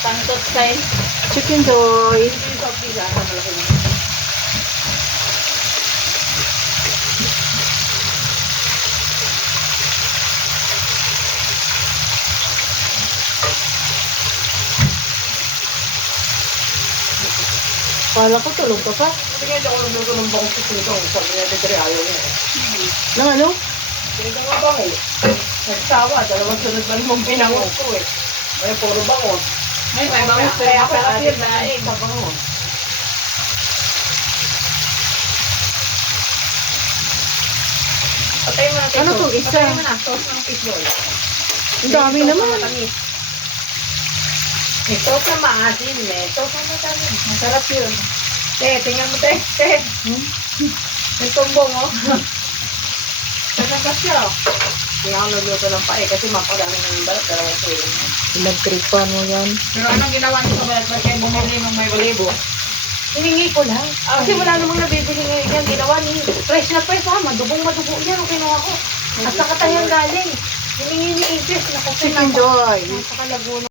Pangtot style. Chicken joy. Ano malaki na. Kala ko tulog ka pa. Nga hindi ako nagluto ng bangos sa sito. Sabi niya, Tigre, ayaw niya. Nang ano? Hindi nga bango. Nagsawa, dalawang sunod na mong pinangon ko eh. May puro bangon. May may bangus pa Kaya ako sa kasi atin na eh, sa bangon. Patay mo na Ano to, isa? Patay mo na, sauce ng fishball. Ang dami naman. May sauce na maasin, may sauce na matamis. Masarap yun. Te, tingnan mo te, te. Hmm? May tumbong oh. Masarap ba siya? Hindi ako nagluto ng pae kasi mapadami na yung balat. Pinagtripan mo yan. Pero anong ginawa niyo sa balat ba't kayo bumili ng may balibo? Hiningi ko lang. Kasi wala namang nabibili ngayon yan. Ginawa ni fresh na fresh ha. Madugong madugo yan. Ang kinuha ko. At sa katayan galing. Hiningi ni Ingrid. Nakusin Chicken joy. Sa Laguna.